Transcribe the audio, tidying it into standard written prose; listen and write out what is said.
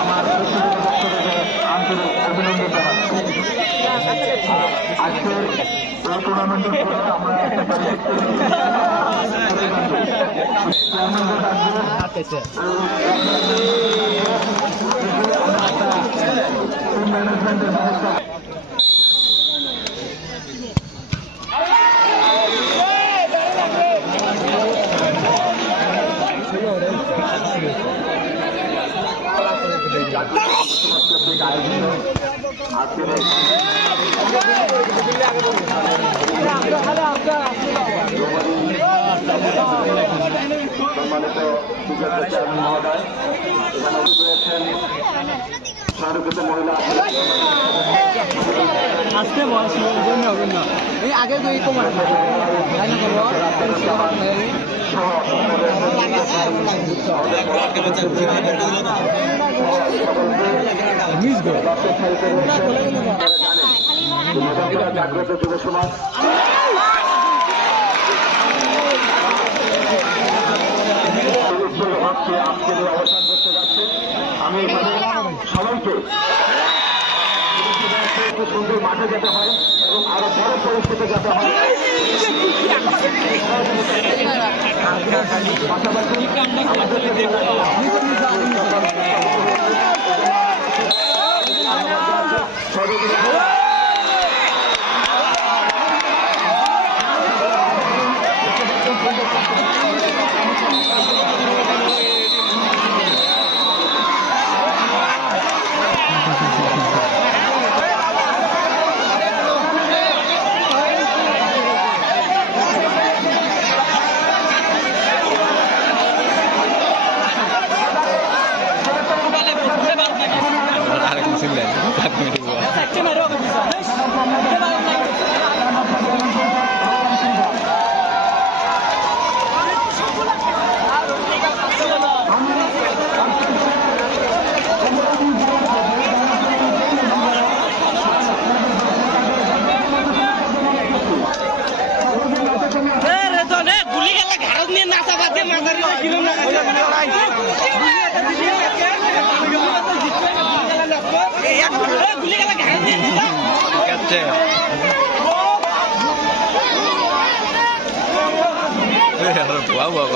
আমার আন্তরিক অভিনন্দন জানাচ্ছি। আজকের এই টুর্নামেন্টের পরে আমরা ম্যানেজমেন্টের ব্যবস্থা সম্মানিত চেয়ারম্যান মহোদয়, এখানে রয়েছেন সংরক্ষিত মহিলা আজকে হবে না এই আগে তো এই কমার জাগ্রত যুব সমাজ আজকে অবস্থান করতে যাচ্ছে। আমি এখানে সবাইকে সুন্দর মাঠে যেতে হয় এবং আরো বড় পরিস্থিতি যেতে হয়, পাশাপাশি Wow,